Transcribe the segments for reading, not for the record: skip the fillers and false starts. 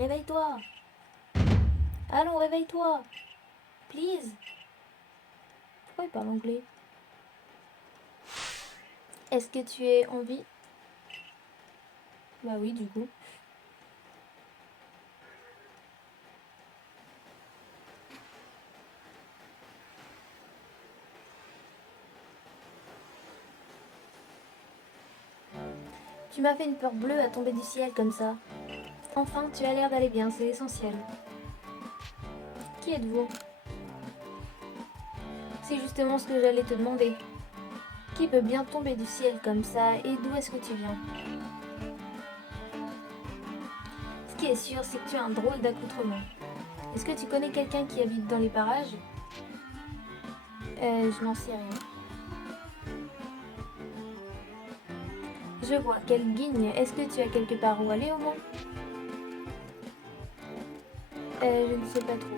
Réveille-toi. Allons, réveille-toi. Please. Pourquoi il parle anglais? Est-ce que tu es en vie? Bah oui, du coup. Tu m'as fait une peur bleue à tomber du ciel comme ça. Enfin, tu as l'air d'aller bien, c'est l'essentiel. Qui êtes-vous? C'est justement ce que j'allais te demander. Qui peut bien tomber du ciel comme ça et d'où est-ce que tu viens? Ce qui est sûr, c'est que tu as un drôle d'accoutrement. Est-ce que tu connais quelqu'un qui habite dans les parages? Je n'en sais rien. Je vois, quelle guigne. Est-ce que tu as quelque part où aller au moins? Je ne sais pas trop.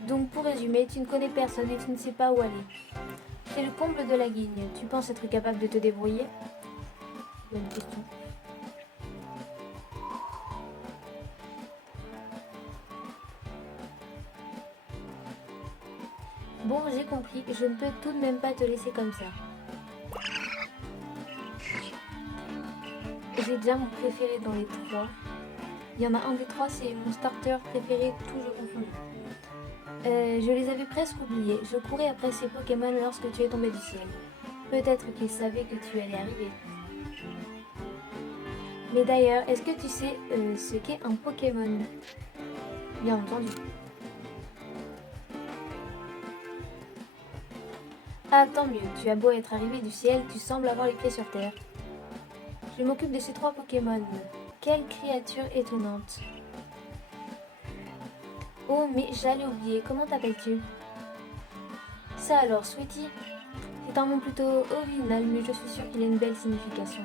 Donc pour résumer, tu ne connais personne et tu ne sais pas où aller. C'est le comble de la guigne. Tu penses être capable de te débrouiller? Bonne question. Bon, j'ai compris. Je ne peux tout de même pas te laisser comme ça. J'ai déjà mon préféré dans les trois. Il y en a un des trois, c'est mon starter préféré, tout jeu confondu. Je les avais presque oubliés. Je courais après ces Pokémon lorsque tu es tombé du ciel. Peut-être qu'ils savaient que tu allais arriver. Mais d'ailleurs, est-ce que tu sais ce qu'est un Pokémon? Bien entendu. Ah, tant mieux. Tu as beau être arrivé du ciel, tu sembles avoir les pieds sur terre. Je m'occupe de ces trois Pokémon. Quelle créature étonnante. Oh, mais j'allais oublier. Comment t'appelles-tu? Ça alors, Sweetie? C'est un nom plutôt original, mais je suis sûre qu'il a une belle signification.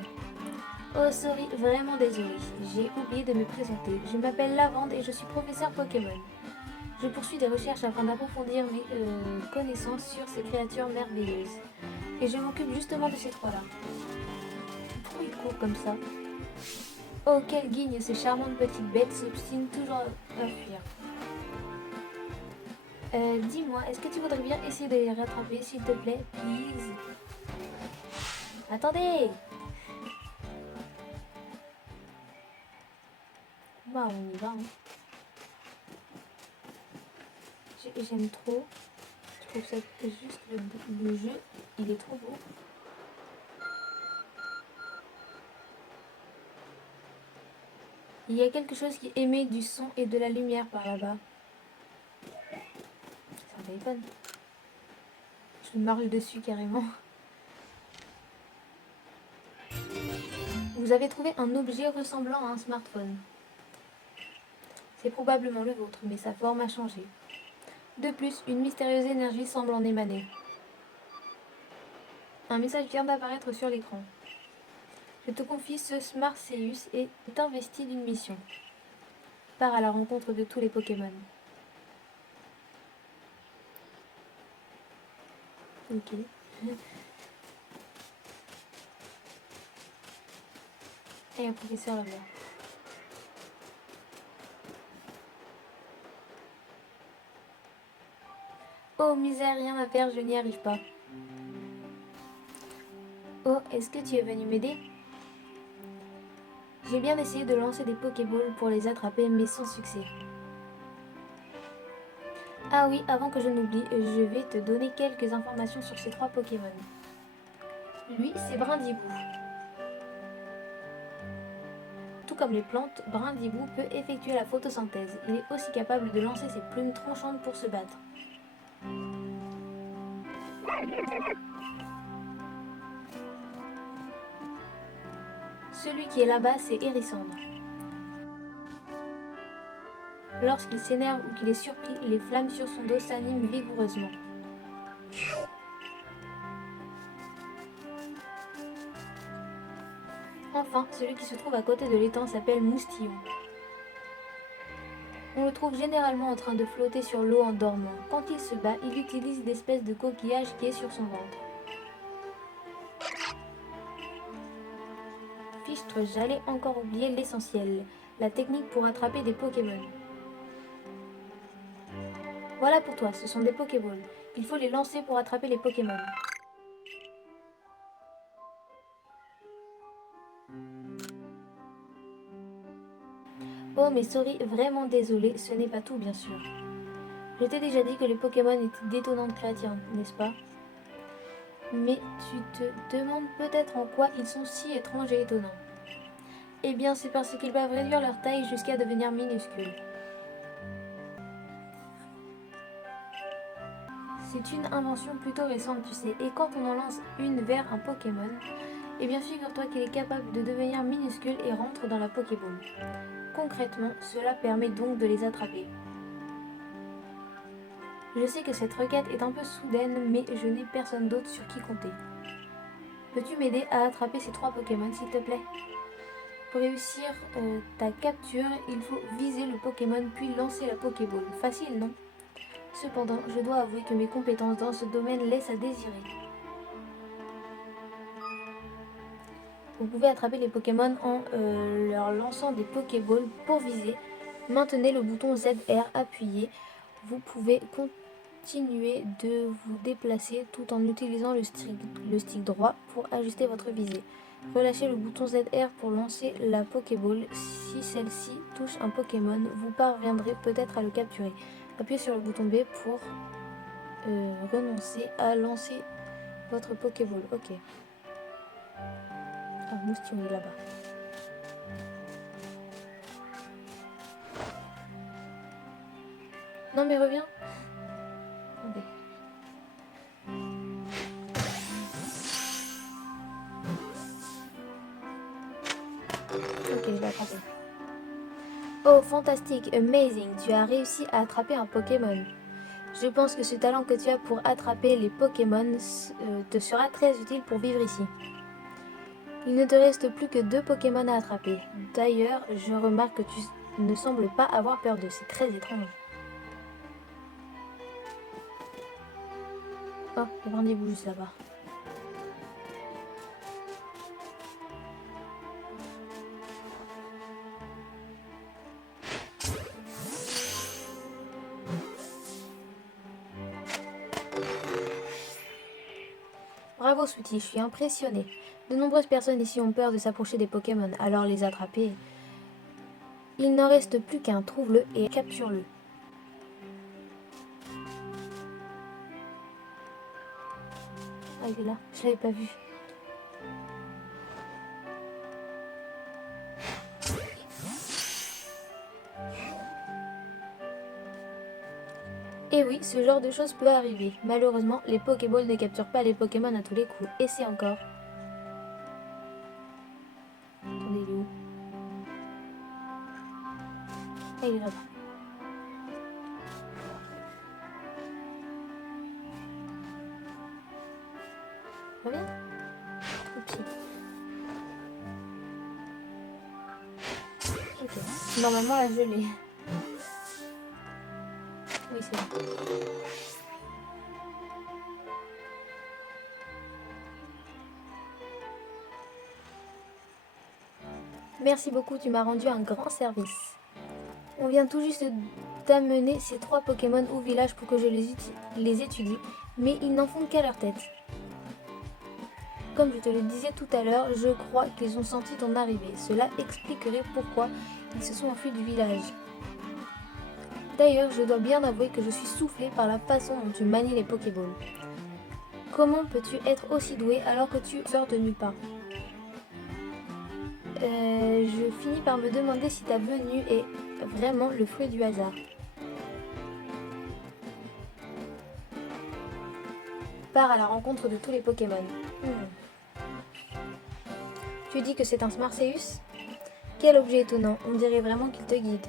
Oh, sorry, vraiment désolée. J'ai oublié de me présenter. Je m'appelle Lavande et je suis professeur Pokémon. Je poursuis des recherches afin d'approfondir mes connaissances sur ces créatures merveilleuses. Et je m'occupe justement de ces trois-là. Pourquoi ils courent comme ça? Oh, quelle guigne, ces charmantes petites bêtes s'obstinent toujours à fuir. Dis-moi, est-ce que tu voudrais bien essayer de les rattraper, s'il te plaît, please? Attendez! Bah, on y va, hein. J'aime trop. Je trouve ça juste le jeu, il est trop beau. Il y a quelque chose qui émet du son et de la lumière par là-bas. C'est un téléphone. Je marche dessus carrément. Vous avez trouvé un objet ressemblant à un smartphone. C'est probablement le vôtre, mais sa forme a changé. De plus, une mystérieuse énergie semble en émaner. Un message vient d'apparaître sur l'écran. Je te confie, ce Smartseus est investi d'une mission. Pars à la rencontre de tous les Pokémon. Ok. Et un professeur là-bas. Oh misère, rien à faire, je n'y arrive pas. Oh, est-ce que tu es venu m'aider? J'ai bien essayé de lancer des Pokéballs pour les attraper, mais sans succès. Ah oui, avant que je n'oublie, je vais te donner quelques informations sur ces trois Pokémon. Lui, c'est Brindibou. Tout comme les plantes, Brindibou peut effectuer la photosynthèse. Il est aussi capable de lancer ses plumes tranchantes pour se battre. Celui qui est là-bas, c'est Hérissandre. Lorsqu'il s'énerve ou qu'il est surpris, les flammes sur son dos s'animent vigoureusement. Enfin, celui qui se trouve à côté de l'étang s'appelle Moustillon. On le trouve généralement en train de flotter sur l'eau en dormant. Quand il se bat, il utilise l'espèce de coquillage qui est sur son ventre. fichtre, j'allais encore oublier l'essentiel, la technique pour attraper des Pokémon. Voilà pour toi, ce sont des Pokéballs. Il faut les lancer pour attraper les Pokémon. Oh mais sorry, vraiment désolé, ce n'est pas tout bien sûr. Je t'ai déjà dit que les Pokémon étaient d'étonnants créatures, n'est-ce pas? Mais tu te demandes peut-être en quoi ils sont si étranges et étonnants. Eh bien c'est parce qu'ils peuvent réduire leur taille jusqu'à devenir minuscules. C'est une invention plutôt récente, tu sais, et quand on en lance une vers un Pokémon, eh bien figure-toi qu'il est capable de devenir minuscule et rentre dans la Pokéball. Concrètement, cela permet donc de les attraper. Je sais que cette requête est un peu soudaine, mais je n'ai personne d'autre sur qui compter. Peux-tu m'aider à attraper ces 3 Pokémon, s'il te plaît? Pour réussir ta capture, il faut viser le Pokémon puis lancer la Pokéball. Facile, non? Cependant, je dois avouer que mes compétences dans ce domaine laissent à désirer. Vous pouvez attraper les Pokémon en leur lançant des Pokéballs pour viser. Maintenez le bouton ZR appuyé. Vous pouvez continuer de vous déplacer tout en utilisant le stick droit pour ajuster votre visée. Relâchez le bouton ZR pour lancer la Pokéball. Si celle-ci touche un Pokémon, vous parviendrez peut-être à le capturer. Appuyez sur le bouton B pour renoncer à lancer votre Pokéball. Ok. Ah, Moustillon est là-bas. Non mais reviens. Okay. Ok, je l'ai attrapé. Oh, fantastique, amazing, tu as réussi à attraper un Pokémon. Je pense que ce talent que tu as pour attraper les Pokémon te sera très utile pour vivre ici. Il ne te reste plus que 2 Pokémon à attraper. D'ailleurs, je remarque que tu ne sembles pas avoir peur d'eux, c'est très étrange. Oh, il y a rendez-vous juste là-bas. Bravo Sweetie, je suis impressionnée. De nombreuses personnes ici ont peur de s'approcher des Pokémon, alors les attraper. Il n'en reste plus qu'un, trouve-le et capture-le. Ah, il est là, je l'avais pas vu. Et oui, ce genre de choses peut arriver. Malheureusement, les Pokéballs ne capturent pas les Pokémon à tous les coups. Et c'est encore. Attendez, il est où? Ah, il est là-bas. Reviens. Oups. Ok. Normalement, là, je l'ai. Oui, c'est bon. Merci beaucoup, tu m'as rendu un grand service. On vient tout juste d'amener ces 3 Pokémon au village pour que je les étudie, mais ils n'en font qu'à leur tête. Comme je te le disais tout à l'heure, je crois qu'ils ont senti ton arrivée. Cela expliquerait pourquoi ils se sont enfuis du village. D'ailleurs, je dois bien avouer que je suis soufflée par la façon dont tu manies les Pokéballs. Comment peux-tu être aussi doué alors que tu sors de nulle part? Je finis par me demander si ta venue est vraiment le fruit du hasard. Pars à la rencontre de tous les Pokémon. Tu dis que c'est un Smarseus? Quel objet étonnant, on dirait vraiment qu'il te guide.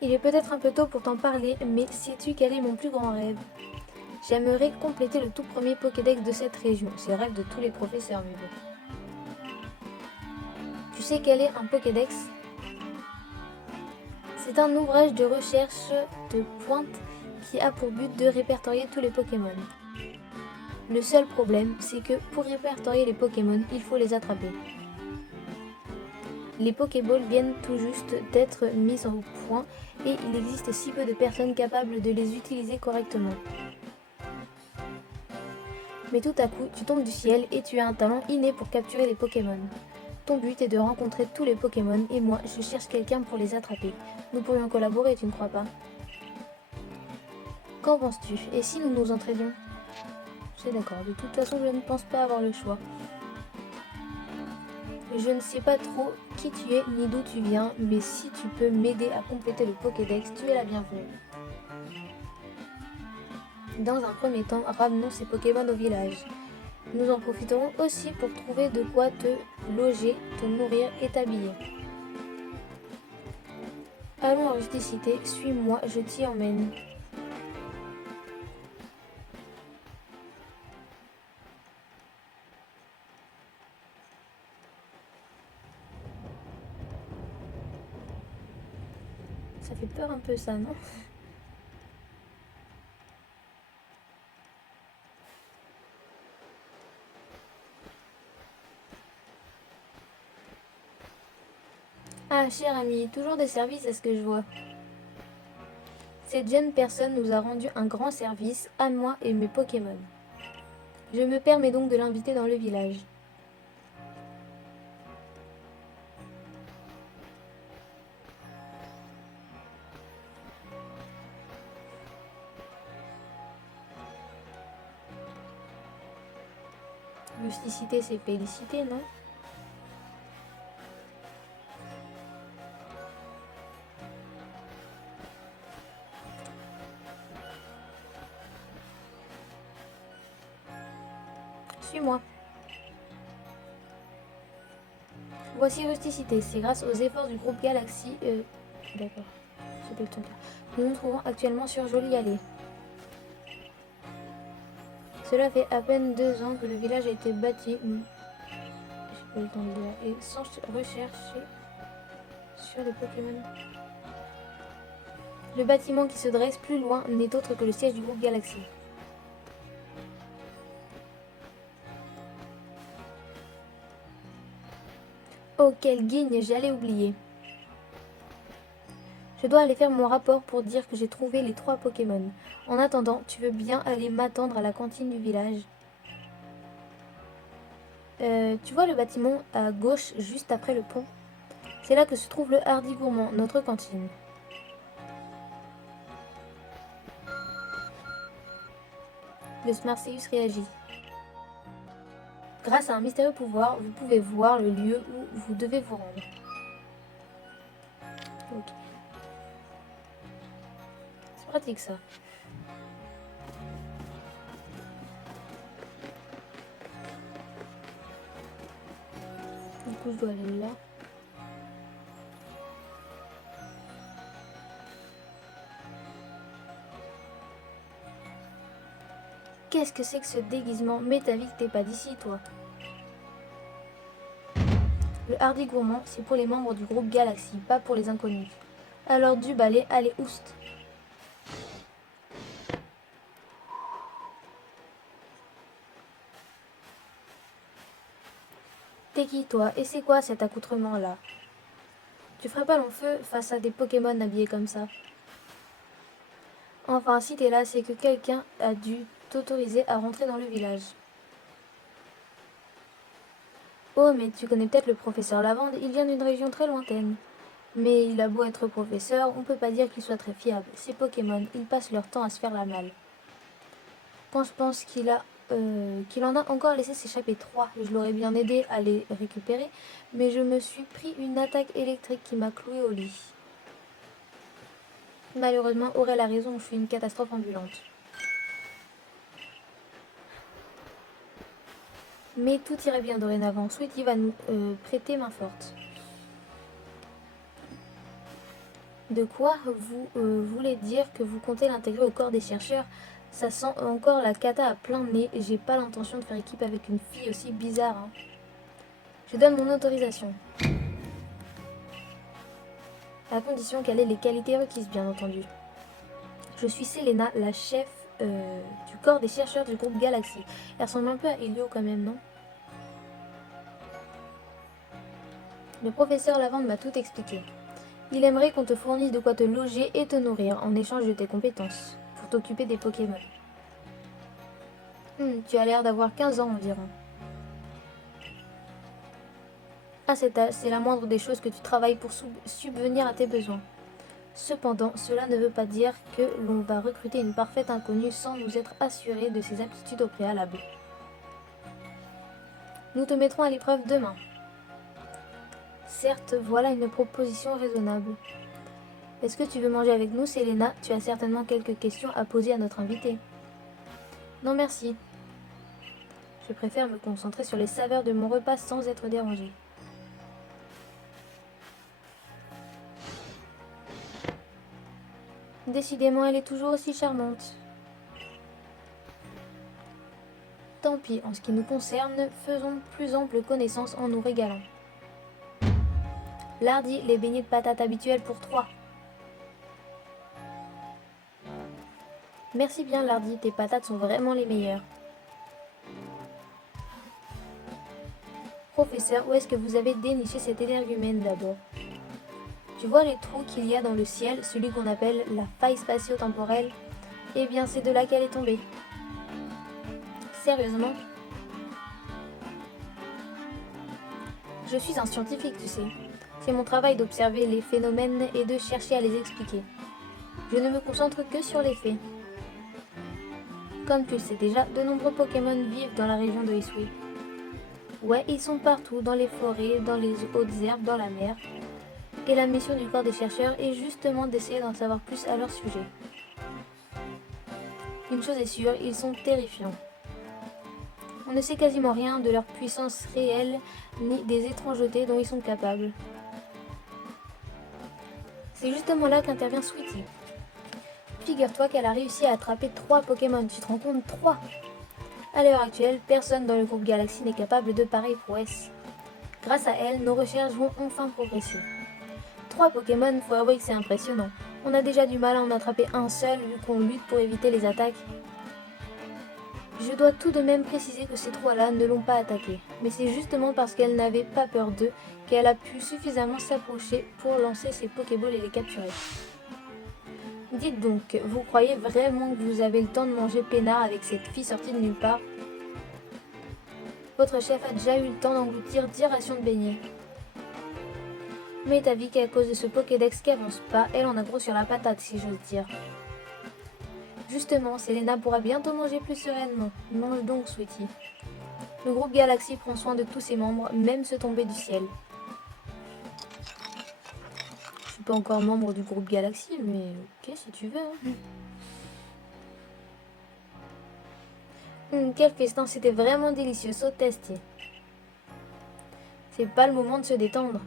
Il est peut-être un peu tôt pour t'en parler, mais sais-tu quel est mon plus grand rêve? J'aimerais compléter le tout premier Pokédex de cette région. C'est le rêve de tous les professeurs, mais bon. Tu sais quel est un Pokédex? C'est un ouvrage de recherche de pointe qui a pour but de répertorier tous les Pokémon. Le seul problème, c'est que pour répertorier les Pokémon, il faut les attraper. Les Pokéballs viennent tout juste d'être mis au point et il existe si peu de personnes capables de les utiliser correctement. Mais tout à coup, tu tombes du ciel et tu as un talent inné pour capturer les Pokémon. Ton but est de rencontrer tous les Pokémon et moi, je cherche quelqu'un pour les attraper. Nous pourrions collaborer, tu ne crois pas? Qu'en penses-tu? Et si nous nous entraidions? C'est d'accord, de toute façon, je ne pense pas avoir le choix. Je ne sais pas trop qui tu es ni d'où tu viens, mais si tu peux m'aider à compléter le Pokédex, tu es la bienvenue. Dans un premier temps, ramenons ces Pokémon au village. Nous en profiterons aussi pour trouver de quoi te loger, te nourrir et t'habiller. Allons à Rusticité, suis-moi, je t'y emmène. Ça fait peur un peu ça, non? Ah, cher ami, toujours des services à ce que je vois. Cette jeune personne nous a rendu un grand service, à moi et mes Pokémon. Je me permets donc de l'inviter dans le village. Rusticité, c'est félicité, non? Suis-moi. Voici Rusticité, c'est grâce aux efforts du groupe Galaxy... D'accord, c'était le ton. Nous nous trouvons actuellement sur Jolie Allée. Cela fait à peine 2 ans que le village a été bâti. J'ai pas eu le temps de dire. Et sans rechercher sur les Pokémon. Le bâtiment qui se dresse plus loin n'est autre que le siège du groupe Galaxy. Oh, quelle guigne, j'allais oublier. Je dois aller faire mon rapport pour dire que j'ai trouvé les 3 Pokémon. En attendant, tu veux bien aller m'attendre à la cantine du village? Tu vois le bâtiment à gauche, juste après le pont? C'est là que se trouve le Hardy Gourmand, notre cantine. Le Smarseus réagit. Grâce à un mystérieux pouvoir, vous pouvez voir le lieu où vous devez vous rendre. Ok. C'est pratique ça. Du coup, je dois aller là. Qu'est-ce que c'est que ce déguisement? Mais ta vie que t'es pas d'ici, toi. Le Hardy Gourmand, c'est pour les membres du groupe Galaxy, pas pour les inconnus. Alors du balai, allez, oust. T'es qui, toi? Et c'est quoi cet accoutrement-là? Tu ferais pas long feu face à des Pokémon habillés comme ça? Enfin, si t'es là, c'est que quelqu'un a dû t'autoriser à rentrer dans le village. Oh, mais tu connais peut-être le professeur Lavande, il vient d'une région très lointaine. Mais il a beau être professeur, on peut pas dire qu'il soit très fiable. Ces Pokémon, ils passent leur temps à se faire la malle. Quand je pense qu'il en a encore laissé s'échapper 3, je l'aurais bien aidé à les récupérer, mais je me suis pris une attaque électrique qui m'a cloué au lit. Malheureusement, Aurel a raison, je suis une catastrophe ambulante. Mais tout irait bien dorénavant. Sweetie va nous prêter main forte. De quoi vous voulez dire que vous comptez l'intégrer au corps des chercheurs? Ça sent encore la cata à plein nez et j'ai pas l'intention de faire équipe avec une fille aussi bizarre. Hein. Je donne mon autorisation. À condition qu'elle ait les qualités requises, bien entendu. Je suis Selena, la chef du corps des chercheurs du groupe Galaxy. Elle ressemble un peu à Helio quand même, non? Le professeur Lavande m'a tout expliqué. Il aimerait qu'on te fournisse de quoi te loger et te nourrir en échange de tes compétences pour t'occuper des Pokémon. Tu as l'air d'avoir 15 ans environ. À cet âge, c'est la moindre des choses que tu travailles pour subvenir à tes besoins. Cependant, cela ne veut pas dire que l'on va recruter une parfaite inconnue sans nous être assuré de ses aptitudes au préalable. Nous te mettrons à l'épreuve demain. Certes, voilà une proposition raisonnable. Est-ce que tu veux manger avec nous, Selena? Tu as certainement quelques questions à poser à notre invité. Non merci. Je préfère me concentrer sur les saveurs de mon repas sans être dérangée. Décidément, elle est toujours aussi charmante. Tant pis, en ce qui nous concerne, faisons plus ample connaissance en nous régalant. Lardy, les beignets de patates habituels pour 3. Merci bien Lardy, tes patates sont vraiment les meilleures. Professeur, où est-ce que vous avez déniché cet énergumène d'abord? Tu vois les trous qu'il y a dans le ciel, celui qu'on appelle la faille spatio-temporelle? Eh bien, c'est de là qu'elle est tombée. Sérieusement? Je suis un scientifique, tu sais. C'est mon travail d'observer les phénomènes et de chercher à les expliquer. Je ne me concentre que sur les faits. Comme tu le sais déjà, de nombreux Pokémon vivent dans la région de Hisui. Ouais, ils sont partout, dans les forêts, dans les hautes herbes, dans la mer. Et la mission du corps des chercheurs est justement d'essayer d'en savoir plus à leur sujet. Une chose est sûre, ils sont terrifiants. On ne sait quasiment rien de leur puissance réelle, ni des étrangetés dont ils sont capables. C'est justement là qu'intervient Sweetie. Figure-toi qu'elle a réussi à attraper 3 Pokémon, tu te rends compte? 3! À l'heure actuelle, personne dans le groupe Galaxy n'est capable de pareilles prouesses. Grâce à elle, nos recherches vont enfin progresser. 3 Pokémon, faut avouer que c'est impressionnant. On a déjà du mal à en attraper un seul vu qu'on lutte pour éviter les attaques. Je dois tout de même préciser que ces 3-là ne l'ont pas attaquée. Mais c'est justement parce qu'elle n'avait pas peur d'eux qu'elle a pu suffisamment s'approcher pour lancer ses Pokéballs et les capturer. Dites donc, vous croyez vraiment que vous avez le temps de manger peinard avec cette fille sortie de nulle part? Votre chef a déjà eu le temps d'engloutir 10 rations de beignets. Mais t'as vu qu'à cause de ce Pokédex qui avance pas, elle en a gros sur la patate si j'ose dire. Justement, Selena pourra bientôt manger plus sereinement. Mange donc, Sweetie. Le groupe Galaxy prend soin de tous ses membres, même ceux tombés du ciel. Je suis pas encore membre du groupe Galaxy, mais ok si tu veux. Quel festin, c'était vraiment délicieux, saute tester. C'est pas le moment de se détendre.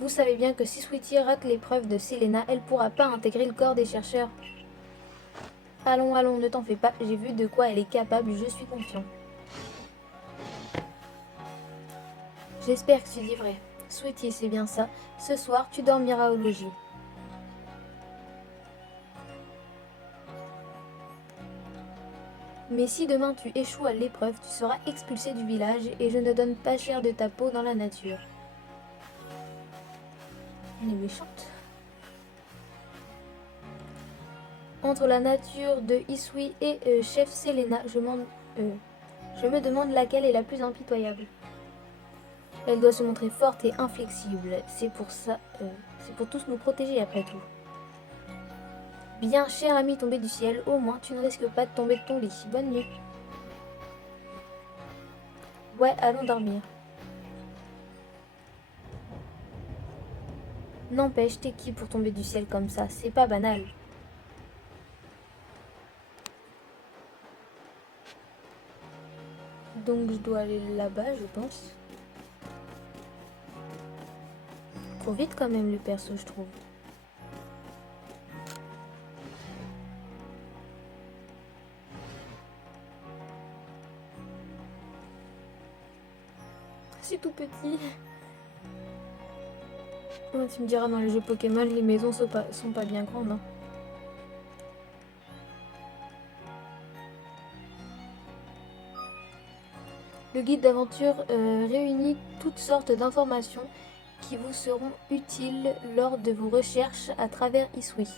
Vous savez bien que si Sweetie rate l'épreuve de Selena, elle pourra pas intégrer le corps des chercheurs. Allons, allons, ne t'en fais pas, j'ai vu de quoi elle est capable, je suis confiant. J'espère que tu dis vrai. Sweetie, c'est bien ça. Ce soir, tu dormiras au logis. Mais si demain tu échoues à l'épreuve, tu seras expulsé du village et je ne donne pas cher de ta peau dans la nature. Elle est méchante. Entre la nature de Hisui et chef Selena, je me demande laquelle est la plus impitoyable. Elle doit se montrer forte et inflexible. C'est pour ça, c'est pour tous nous protéger après tout. Bien, cher ami tombé du ciel, au moins tu ne risques pas de tomber de ton lit. Bonne nuit. Ouais, allons dormir. N'empêche, t'es qui pour tomber du ciel comme ça? C'est pas banal. Donc je dois aller là-bas, je pense. Trop vite quand même le perso, je trouve. C'est tout petit. Ouais, tu me diras, dans les jeux Pokémon, les maisons sont pas bien grandes. Hein. Le guide d'aventure réunit toutes sortes d'informations qui vous seront utiles lors de vos recherches à travers Isui.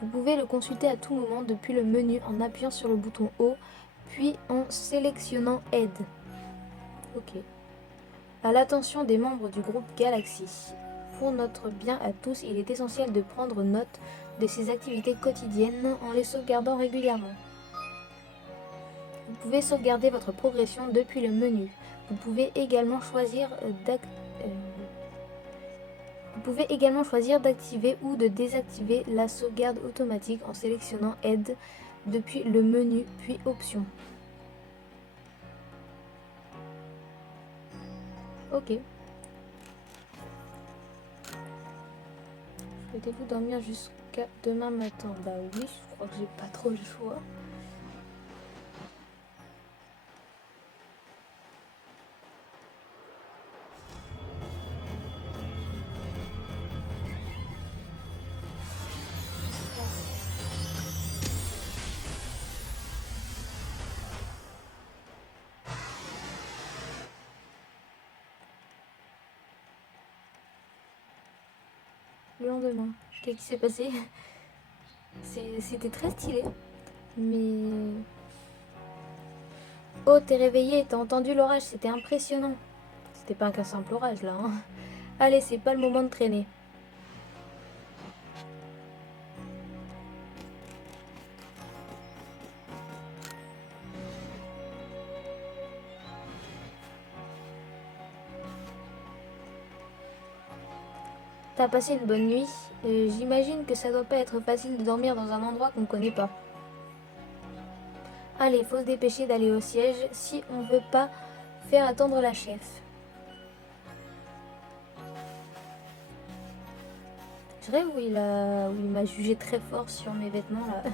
Vous pouvez le consulter à tout moment depuis le menu en appuyant sur le bouton haut, puis en sélectionnant Aide. Ok. À l'attention des membres du groupe Galaxy. Pour notre bien à tous, il est essentiel de prendre note de ces activités quotidiennes en les sauvegardant régulièrement. Vous pouvez sauvegarder votre progression depuis le menu. Vous pouvez également choisir d'activer ou de désactiver la sauvegarde automatique en sélectionnant Aide depuis le menu puis Options. Ok. Souhaitez-vous dormir jusqu'à demain matin? Bah oui, je crois que j'ai pas trop le choix. Le lendemain, qu'est-ce qui s'est passé? C'était très stylé. Mais... Oh, t'es réveillé, t'as entendu l'orage, c'était impressionnant. C'était pas qu'un simple orage là, hein. Allez, c'est pas le moment de traîner. T'as passé une bonne nuit. J'imagine que ça doit pas être facile de dormir dans un endroit qu'on connaît pas. Allez, faut se dépêcher d'aller au siège si on veut pas faire attendre la chef. Je rêve où il m'a jugé très fort sur mes vêtements là.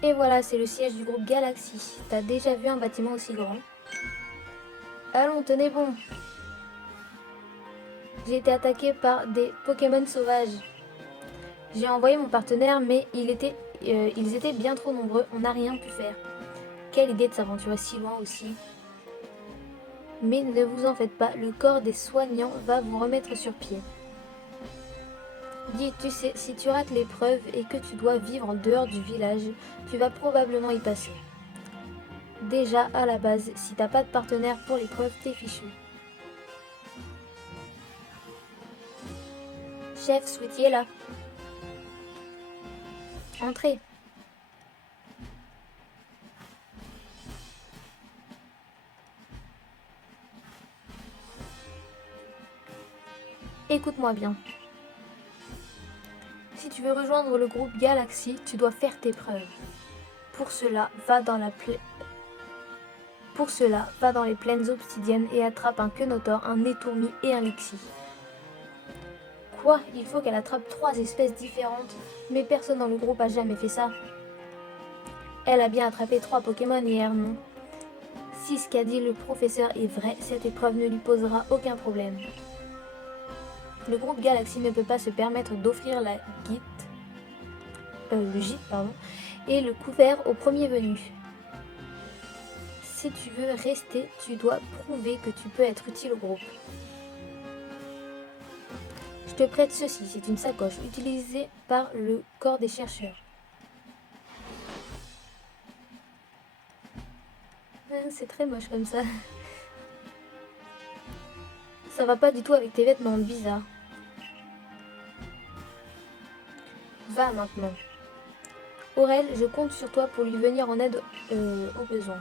Et voilà, c'est le siège du groupe Galaxy. T'as déjà vu un bâtiment aussi grand? Allons, tenez bon. J'ai été attaqué par des Pokémon sauvages. J'ai envoyé mon partenaire, mais ils étaient bien trop nombreux. On n'a rien pu faire. Quelle idée de s'aventurer si loin aussi. Mais ne vous en faites pas, le corps des soignants va vous remettre sur pied. Dis, tu sais, si tu rates l'épreuve et que tu dois vivre en dehors du village, tu vas probablement y passer. Déjà, à la base, si t'as pas de partenaire pour l'épreuve, t'es fichu. Chef, Sweetie est là. Entrez. Écoute-moi bien. Si tu veux rejoindre le groupe Galaxy, tu dois faire tes preuves. Pour cela, va dans les plaines obsidiennes et attrape un Quenotor, un Netourmi et un Lixie. Quoi? Il faut qu'elle attrape 3 espèces différentes, mais personne dans le groupe a jamais fait ça. Elle a bien attrapé 3 Pokémon hier, non? Si ce qu'a dit le professeur est vrai, cette épreuve ne lui posera aucun problème. Le groupe Galaxy ne peut pas se permettre d'offrir le gîte et le couvert au premier venu. Si tu veux rester, tu dois prouver que tu peux être utile au groupe. Je te prête ceci, c'est une sacoche utilisée par le corps des chercheurs. C'est très moche comme ça. Ça va pas du tout avec tes vêtements bizarres. Va maintenant. Aurel, je compte sur toi pour lui venir en aide au besoin.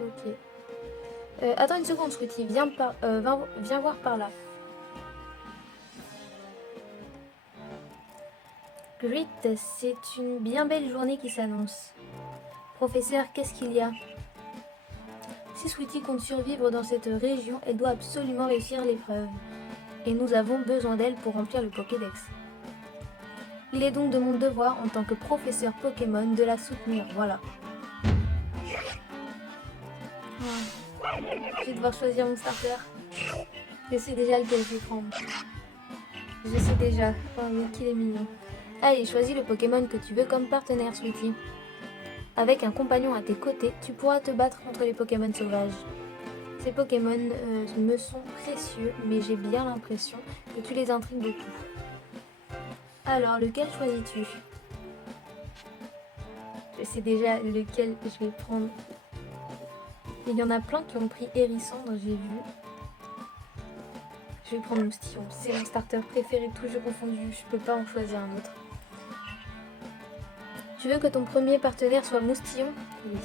Ok. Attends une seconde, Sweetie. Viens voir par là. Grit, c'est une bien belle journée qui s'annonce. Professeur, qu'est-ce qu'il y a? Si Sweetie compte survivre dans cette région, elle doit absolument réussir l'épreuve. Et nous avons besoin d'elle pour remplir le Pokédex. Il est donc de mon devoir en tant que professeur Pokémon de la soutenir, voilà. Oh. Je vais devoir choisir mon starter. Je sais déjà lequel je vais prendre. Je sais déjà. Oh mais qu'il est mignon. Allez, choisis le Pokémon que tu veux comme partenaire, Sweetie. Avec un compagnon à tes côtés, tu pourras te battre contre les Pokémon sauvages. Ces Pokémon me sont précieux, mais j'ai bien l'impression que tu les intrigues beaucoup. Alors, lequel choisis-tu? Je sais déjà lequel je vais prendre. Il y en a plein qui ont pris Hérisson, j'ai vu. Je vais prendre Moustillon. C'est mon starter préféré, tous jeux confondus. Je peux pas en choisir un autre. Tu veux que ton premier partenaire soit Moustillon? Oui.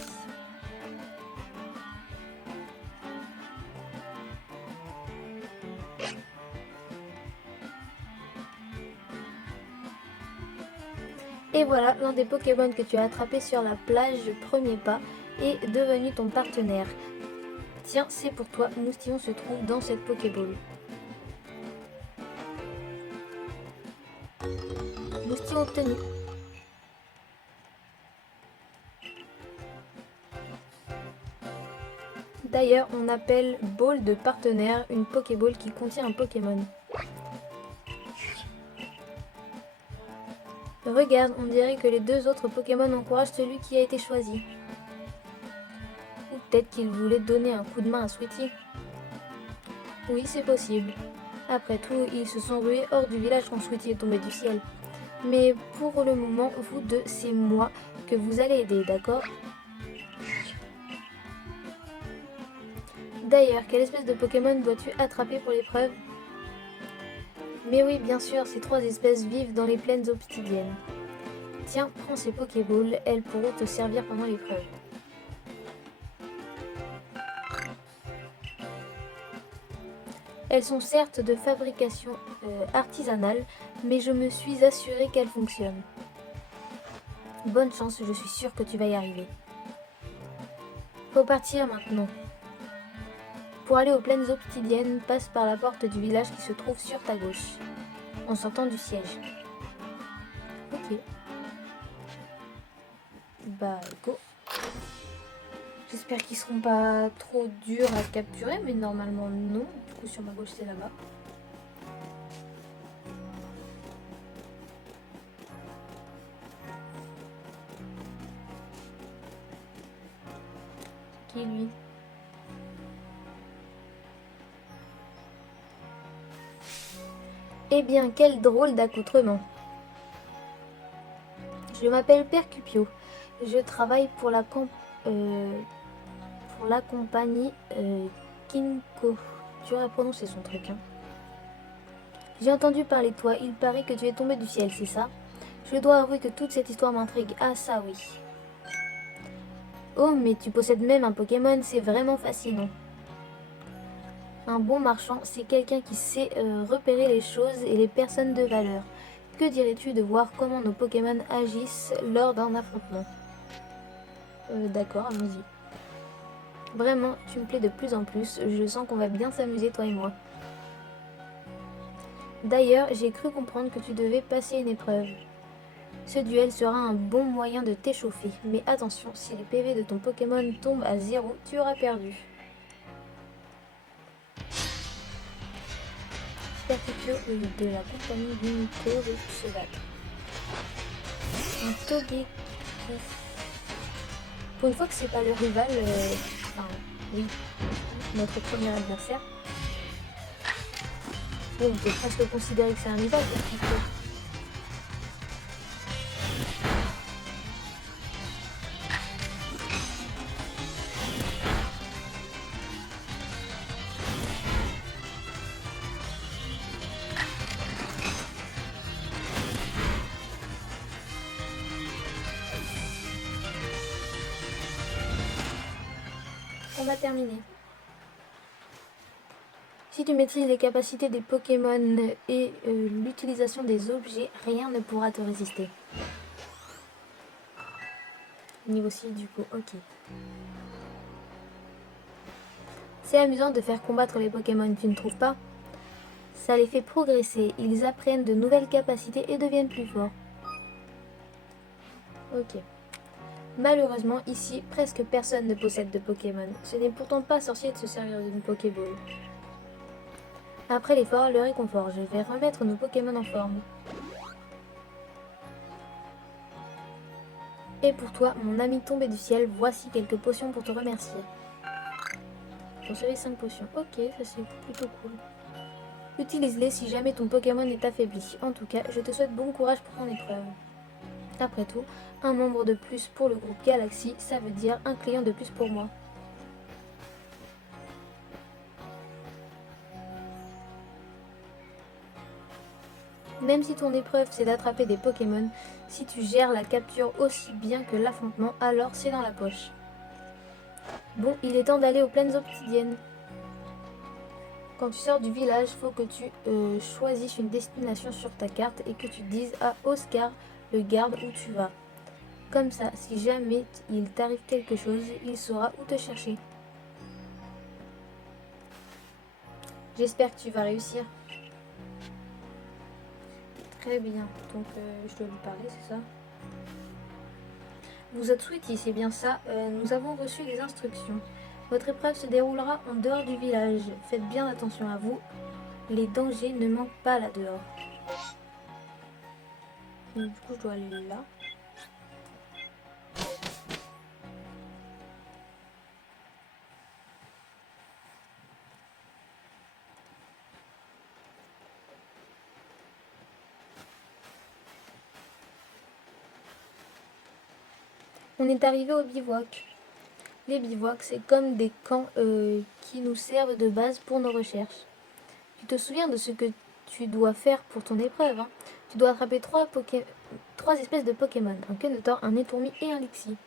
Et voilà, l'un des Pokémon que tu as attrapé sur la plage, premier pas, est devenu ton partenaire. Tiens, c'est pour toi, Moustillon se trouve dans cette Pokéball. Moustillon obtenu. D'ailleurs, on appelle Ball de partenaire une Pokéball qui contient un Pokémon. Regarde, on dirait que les deux autres Pokémon encouragent celui qui a été choisi. Ou peut-être qu'ils voulaient donner un coup de main à Sweetie. Oui, c'est possible. Après tout, ils se sont rués hors du village quand Sweetie est tombé du ciel. Mais pour le moment, vous deux, c'est moi que vous allez aider, d'accord? D'ailleurs, quelle espèce de Pokémon dois-tu attraper pour l'épreuve? Mais oui, bien sûr, ces trois espèces vivent dans les plaines obsidiennes. Tiens, prends ces Pokéballs, elles pourront te servir pendant l'épreuve. Elles sont certes de fabrication artisanale, mais je me suis assurée qu'elles fonctionnent. Bonne chance, je suis sûre que tu vas y arriver. Faut partir maintenant. Pour aller aux plaines obsidiennes, passe par la porte du village qui se trouve sur ta gauche, en sortant du siège. Ok. Bah, go. J'espère qu'ils seront pas trop durs à capturer, mais normalement non. Du coup, sur ma gauche, c'est là-bas. Qui est lui? Eh bien, quel drôle d'accoutrement. Je m'appelle Percupio. Je travaille pour la compagnie Kinko. Tu aurais prononcé son truc, hein. J'ai entendu parler de toi. Il paraît que tu es tombé du ciel, c'est ça? Je dois avouer que toute cette histoire m'intrigue. Ah ça oui. Oh, mais tu possèdes même un Pokémon, c'est vraiment fascinant. Un bon marchand, c'est quelqu'un qui sait repérer les choses et les personnes de valeur. Que dirais-tu de voir comment nos Pokémon agissent lors d'un affrontement? D'accord, allons-y. Vraiment, tu me plais de plus en plus. Je sens qu'on va bien s'amuser, toi et moi. D'ailleurs, j'ai cru comprendre que tu devais passer une épreuve. Ce duel sera un bon moyen de t'échauffer. Mais attention, si les PV de ton Pokémon tombent à 0, tu auras perdu. Percupio de la compagnie Unico de se battre. Un Togekiss. Pour une fois que c'est pas le rival, enfin oui, notre premier adversaire. Bon, on peut presque considérer que c'est un rival. On va terminer. Si tu maîtrises les capacités des Pokémon et l'utilisation des objets, rien ne pourra te résister. Niveau 6 du coup, ok. C'est amusant de faire combattre les Pokémon, tu ne trouves pas? Ça les fait progresser, ils apprennent de nouvelles capacités et deviennent plus forts. Ok. Malheureusement, ici, presque personne ne possède de Pokémon. Ce n'est pourtant pas sorcier de se servir d'une Pokéball. Après l'effort, le réconfort. Je vais remettre nos Pokémon en forme. Et pour toi, mon ami tombé du ciel, voici quelques potions pour te remercier. Conserver 5 potions. Ok, ça c'est plutôt cool. Utilise-les si jamais ton Pokémon est affaibli. En tout cas, je te souhaite bon courage pour ton épreuve. Après tout, un membre de plus pour le groupe Galaxy, ça veut dire un client de plus pour moi. Même si ton épreuve c'est d'attraper des Pokémon, si tu gères la capture aussi bien que l'affrontement, alors c'est dans la poche. Bon, il est temps d'aller aux plaines obsidiennes. Quand tu sors du village, faut que tu choisisses une destination sur ta carte et que tu dises à Oscar, le garde, où tu vas. Comme ça, si jamais il t'arrive quelque chose, il saura où te chercher. J'espère que tu vas réussir. Très bien, donc je dois lui parler, c'est ça? Vous êtes Sweetie, c'est bien ça. Nous avons reçu des instructions. Votre épreuve se déroulera en dehors du village. Faites bien attention à vous. Les dangers ne manquent pas là dehors. Et du coup, je dois aller là. On est arrivé au bivouac. Les bivouacs, c'est comme des camps qui nous servent de base pour nos recherches. Tu te souviens de ce que tu dois faire pour ton épreuve, hein? Tu dois attraper trois espèces de Pokémon, un Kenetor, un Étourmi et un Lixie.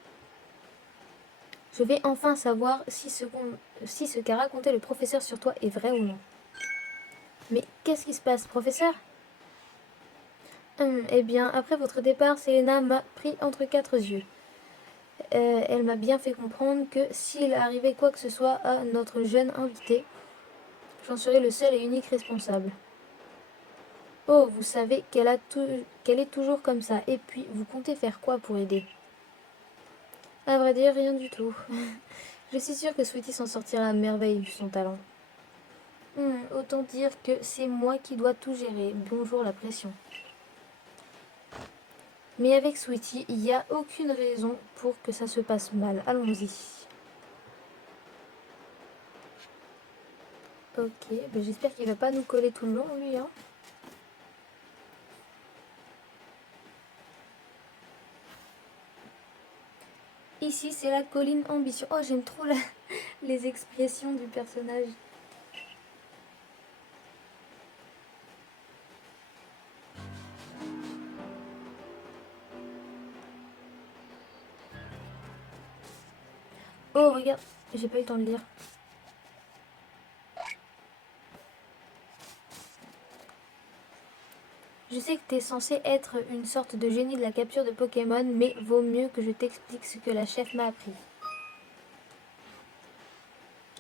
Je vais enfin savoir si ce qu'a raconté le professeur sur toi est vrai ou non. Mais qu'est-ce qui se passe, professeur? Eh bien, après votre départ, Selena m'a pris entre quatre yeux. Elle m'a bien fait comprendre que s'il arrivait quoi que ce soit à notre jeune invité, j'en serais le seul et unique responsable. Oh, vous savez qu'elle est toujours comme ça. Et puis, vous comptez faire quoi pour aider? À vrai dire, rien du tout. Je suis sûre que Sweetie s'en sortira à merveille vu son talent. Autant dire que c'est moi qui dois tout gérer. Bonjour la pression. Mais avec Sweetie, il n'y a aucune raison pour que ça se passe mal. Allons-y. Ok, ben j'espère qu'il va pas nous coller tout le long, lui, hein. Ici, c'est la colline ambition. Oh, j'aime trop les expressions du personnage. Oh, regarde, j'ai pas eu le temps de lire. Je sais que t'es censé être une sorte de génie de la capture de Pokémon, mais vaut mieux que je t'explique ce que la chef m'a appris.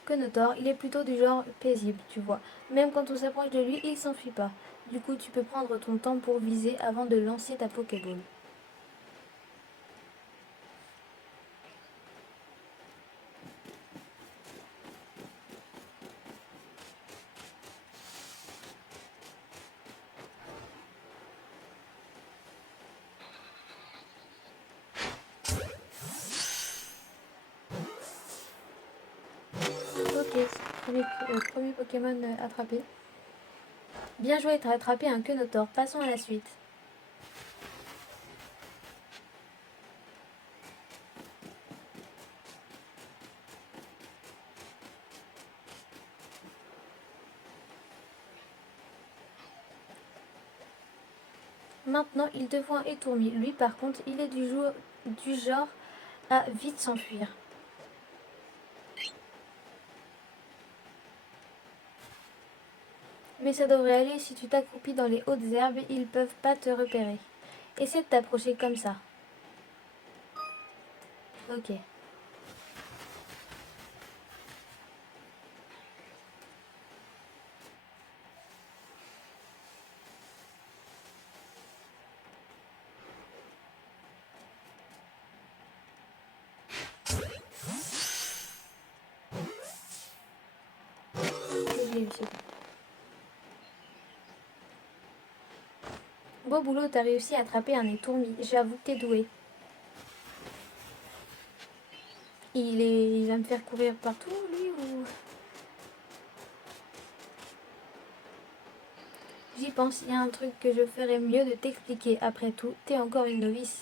Konotor, il est plutôt du genre paisible, tu vois. Même quand on s'approche de lui, il s'enfuit pas. Du coup, tu peux prendre ton temps pour viser avant de lancer ta Pokéball. Ok, premier Pokémon attrapé. Bien joué, t'as attrapé un Konotor. Passons à la suite. Maintenant, il te faut un Étourmi. Lui, par contre, il est du genre à vite s'enfuir. Mais ça devrait aller si tu t'accroupis dans les hautes herbes, ils peuvent pas te repérer. Essaie de t'approcher comme ça. Ok. c'est bon. Beau boulot, t'as réussi à attraper un étourmi. J'avoue que t'es doué. Il va me faire courir partout, lui, ou... J'y pense, il y a un truc que je ferais mieux de t'expliquer. Après tout, t'es encore une novice.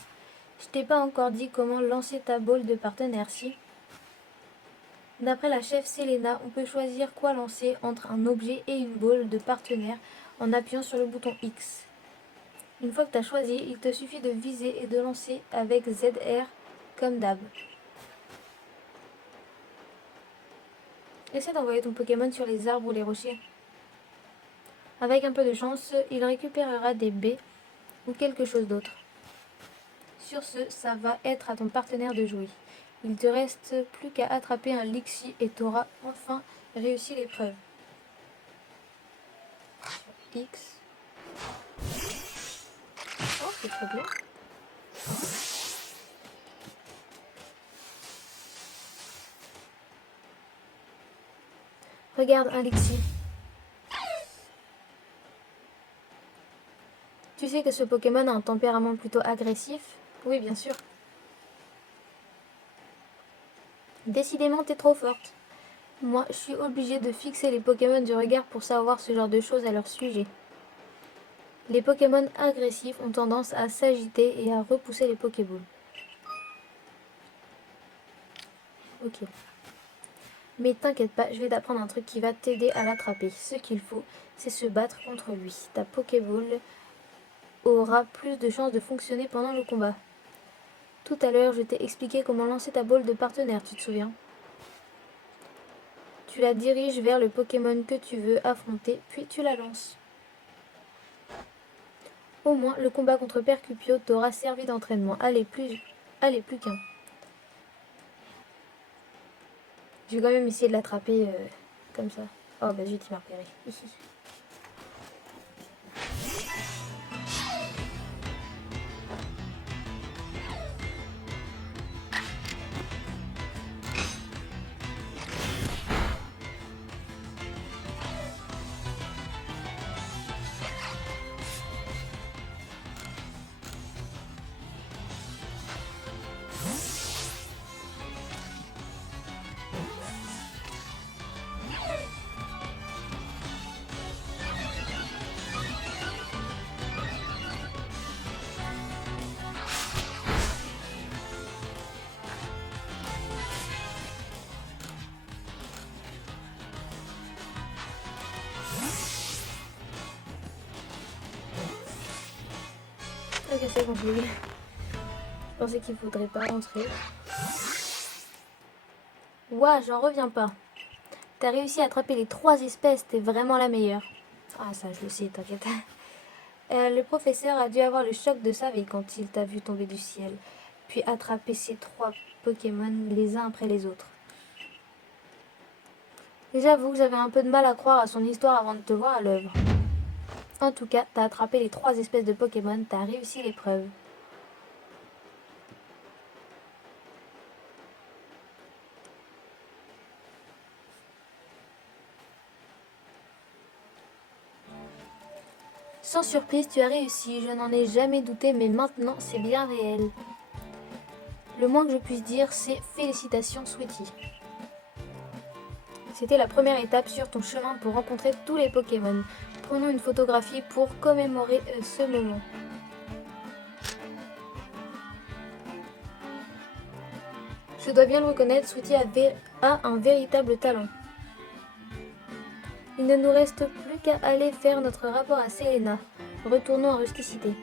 Je t'ai pas encore dit comment lancer ta boule de partenaire, si. D'après la chef Selena, on peut choisir quoi lancer entre un objet et une boule de partenaire en appuyant sur le bouton X. Une fois que tu as choisi, il te suffit de viser et de lancer avec ZR comme d'hab. Essaie d'envoyer ton Pokémon sur les arbres ou les rochers. Avec un peu de chance, il récupérera des baies ou quelque chose d'autre. Sur ce, ça va être à ton partenaire de jouer. Il te reste plus qu'à attraper un Lixie et t'auras enfin réussi l'épreuve. X. Oh, c'est très bien. Regarde un Lixie. Tu sais que ce Pokémon a un tempérament plutôt agressif? Oui, bien sûr. Décidément, t'es trop forte. Moi, je suis obligée de fixer les Pokémon du regard pour savoir ce genre de choses à leur sujet. Les Pokémon agressifs ont tendance à s'agiter et à repousser les Pokéballs. Ok. Mais t'inquiète pas, je vais t'apprendre un truc qui va t'aider à l'attraper. Ce qu'il faut, c'est se battre contre lui. Ta Pokéball aura plus de chances de fonctionner pendant le combat. Tout à l'heure, je t'ai expliqué comment lancer ta boule de partenaire, tu te souviens? Tu la diriges vers le Pokémon que tu veux affronter, puis tu la lances. Au moins, le combat contre Percupio t'aura servi d'entraînement. Allez, plus qu'un. Je vais quand même essayer de l'attraper comme ça. Oh bah zut, il m'a repéré. Ok, c'est compliqué. Je pensais qu'il faudrait pas rentrer. Ouah, j'en reviens pas. T'as réussi à attraper les 3 espèces, t'es vraiment la meilleure. Ah ça, je le sais, t'inquiète. Le professeur a dû avoir le choc de sa vie quand il t'a vu tomber du ciel, puis attraper ces 3 Pokémon les uns après les autres. Et j'avoue que j'avais un peu de mal à croire à son histoire avant de te voir à l'œuvre. En tout cas, t'as attrapé les 3 espèces de Pokémon, t'as réussi l'épreuve. Sans surprise, tu as réussi, je n'en ai jamais douté, mais maintenant c'est bien réel. Le moins que je puisse dire, c'est félicitations Sweetie. C'était la première étape sur ton chemin pour rencontrer tous les Pokémon. Prenons une photographie pour commémorer ce moment. Je dois bien le reconnaître, Sweetie a un véritable talent. Il ne nous reste plus qu'à aller faire notre rapport à Selena. Retournons à Rusticité.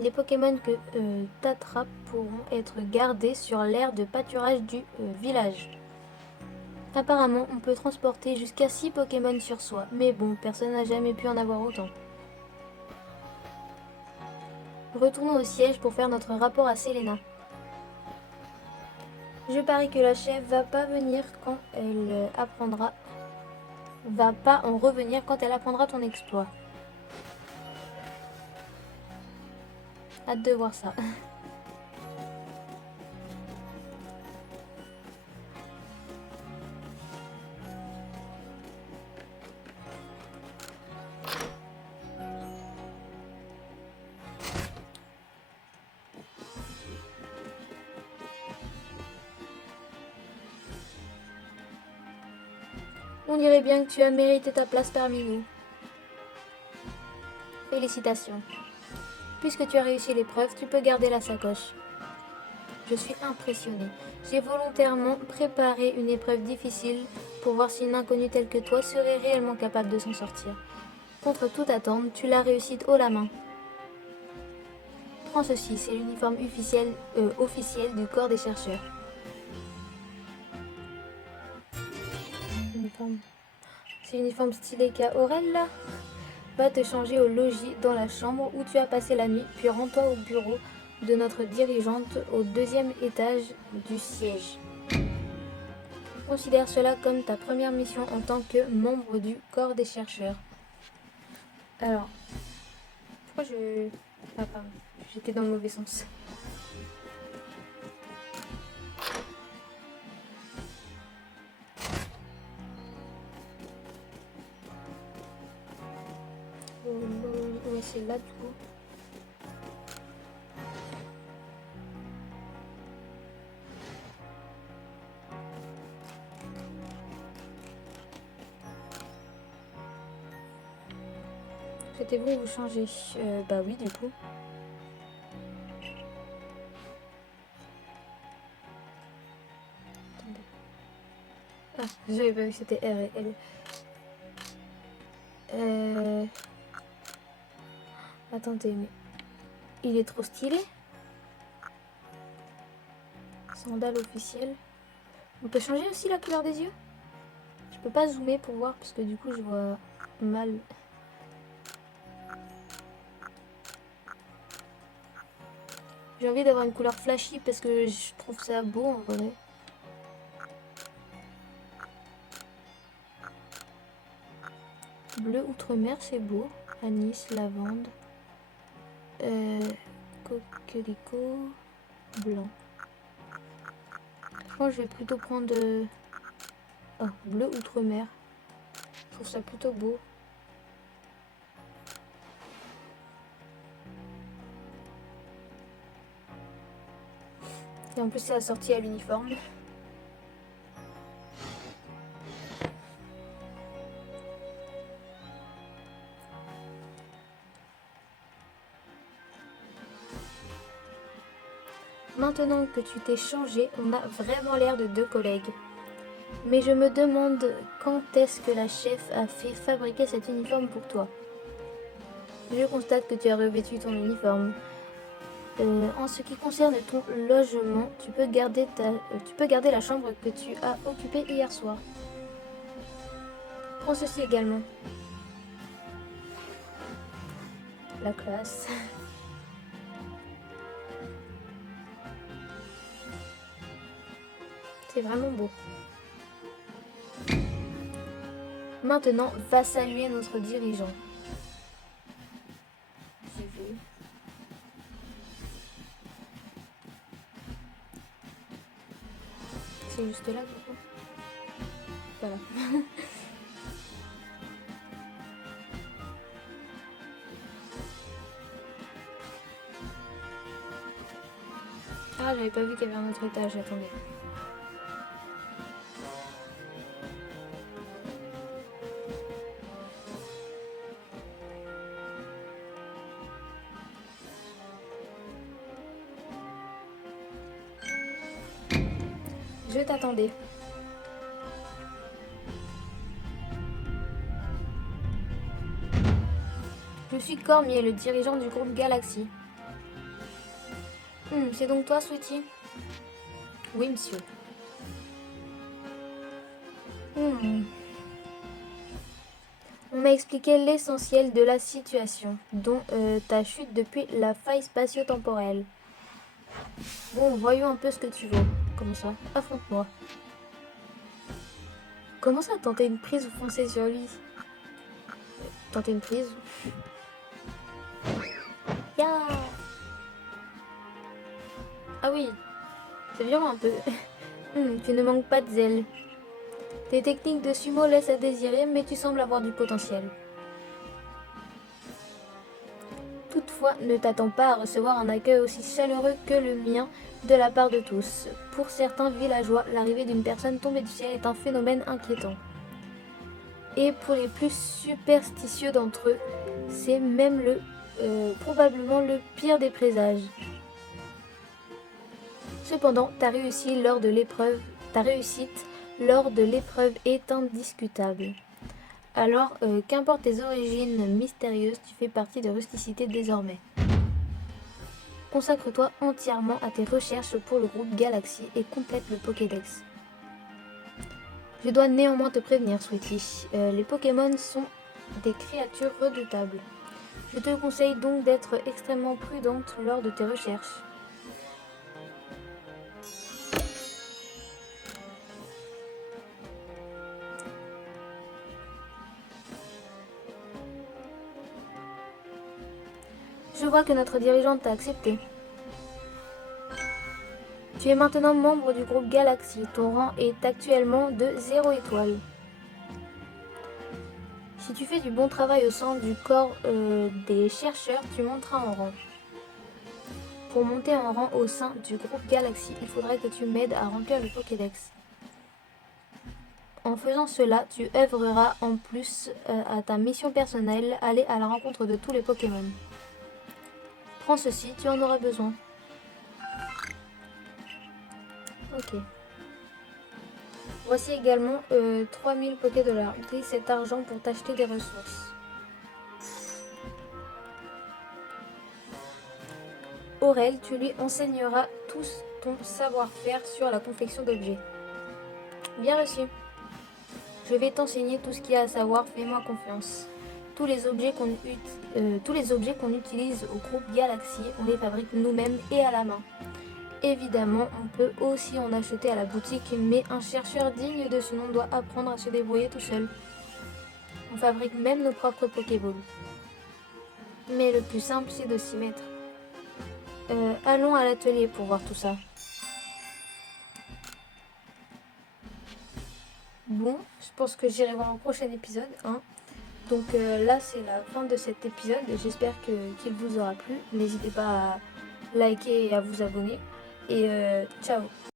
Les Pokémon que t'attrapes pourront être gardés sur l'aire de pâturage du village. Apparemment, on peut transporter jusqu'à 6 Pokémon sur soi, mais bon, personne n'a jamais pu en avoir autant. Retournons au siège pour faire notre rapport à Selena. Je parie que la chef va pas venir quand elle apprendra... Va pas en revenir quand elle apprendra ton exploit. Hâte de voir ça. On dirait bien que tu as mérité ta place parmi nous. Félicitations. Puisque tu as réussi l'épreuve, tu peux garder la sacoche. Je suis impressionnée. J'ai volontairement préparé une épreuve difficile pour voir si une inconnue telle que toi serait réellement capable de s'en sortir. Contre toute attente, tu l'as réussi haut la main. Prends ceci, c'est l'uniforme officiel du corps des chercheurs. C'est l'uniforme stylé qu'a Aurel là. Va te changer au logis dans la chambre où tu as passé la nuit, puis rends-toi au bureau de notre dirigeante au 2e étage du siège. Considère cela comme ta première mission en tant que membre du corps des chercheurs. Alors, pourquoi je... Ah pardon, j'étais dans le mauvais sens. Ouais, c'est là du coup. Souhaitez-vous vous changer? Bah oui, du coup. Attendez. Ah, j'avais pas vu que c'était R et L. Attendez, mais... Il est trop stylé. Sandales officielles. On peut changer aussi la couleur des yeux? Je peux pas zoomer pour voir parce que du coup je vois mal. J'ai envie d'avoir une couleur flashy parce que je trouve ça beau en vrai. Bleu outre-mer, c'est beau. Anis, lavande. Coquelicot. Blanc. Je pense que je vais plutôt prendre bleu outre-mer. Je trouve ça plutôt beau. Et en plus c'est assorti à l'uniforme. Maintenant que tu t'es changé, on a vraiment l'air de 2 collègues. Mais je me demande quand est-ce que la chef a fait fabriquer cet uniforme pour toi. Je constate que tu as revêtu ton uniforme. En ce qui concerne ton logement, tu peux garder la chambre que tu as occupée hier soir. Prends ceci également. La classe. C'est vraiment beau. Maintenant, va saluer notre dirigeant. J'y vais. C'est juste là, du coup. Voilà. Ah, j'avais pas vu qu'il y avait un autre étage, attendez. Je t'attendais. Je suis Cormier, le dirigeant du groupe Galaxy. C'est donc toi, Sweetie? Oui, monsieur. On m'a expliqué l'essentiel de la situation, dont ta chute depuis la faille spatio-temporelle. Bon, voyons un peu ce que tu vaux. Comment ça? Affronte-moi. Comment ça, tenter une prise ou foncer sur lui? Tenter une prise. Ya. Ah oui, c'est violent un peu. Tu ne manques pas de zèle. Tes techniques de sumo laissent à désirer, mais tu sembles avoir du potentiel. Toutefois, ne t'attends pas à recevoir un accueil aussi chaleureux que le mien de la part de tous. Pour certains villageois, l'arrivée d'une personne tombée du ciel est un phénomène inquiétant. Et pour les plus superstitieux d'entre eux, c'est même probablement le pire des présages. Cependant, ta réussite lors de l'épreuve est indiscutable. Alors, qu'importe tes origines mystérieuses, tu fais partie de Rusticité désormais. Consacre-toi entièrement à tes recherches pour le groupe Galaxy et complète le Pokédex. Je dois néanmoins te prévenir, Sweetie, les Pokémon sont des créatures redoutables. Je te conseille donc d'être extrêmement prudente lors de tes recherches. Je vois que notre dirigeante t'a accepté. Tu es maintenant membre du groupe Galaxy. Ton rang est actuellement de 0 étoile. Si tu fais du bon travail au sein du corps des chercheurs, tu monteras en rang. Pour monter en rang au sein du groupe Galaxy, il faudrait que tu m'aides à remplir le Pokédex. En faisant cela, tu œuvreras en plus à ta mission personnelle, aller à la rencontre de tous les Pokémon. Prends ceci, tu en auras besoin. Ok. Voici également 3000 Pokédollars. Utilise cet argent pour t'acheter des ressources. Aurel, tu lui enseigneras tout ton savoir-faire sur la confection d'objets. Bien reçu. Je vais t'enseigner tout ce qu'il y a à savoir, fais-moi confiance. Tous les objets qu'on utilise au groupe Galaxy, on les fabrique nous-mêmes et à la main. Évidemment, on peut aussi en acheter à la boutique, mais un chercheur digne de ce nom doit apprendre à se débrouiller tout seul. On fabrique même nos propres Pokéballs. Mais le plus simple, c'est de s'y mettre. Allons à l'atelier pour voir tout ça. Bon, je pense que j'irai voir un prochain épisode. Hein. Donc là, c'est la fin de cet épisode. J'espère qu'il vous aura plu. N'hésitez pas à liker et à vous abonner. Et ciao!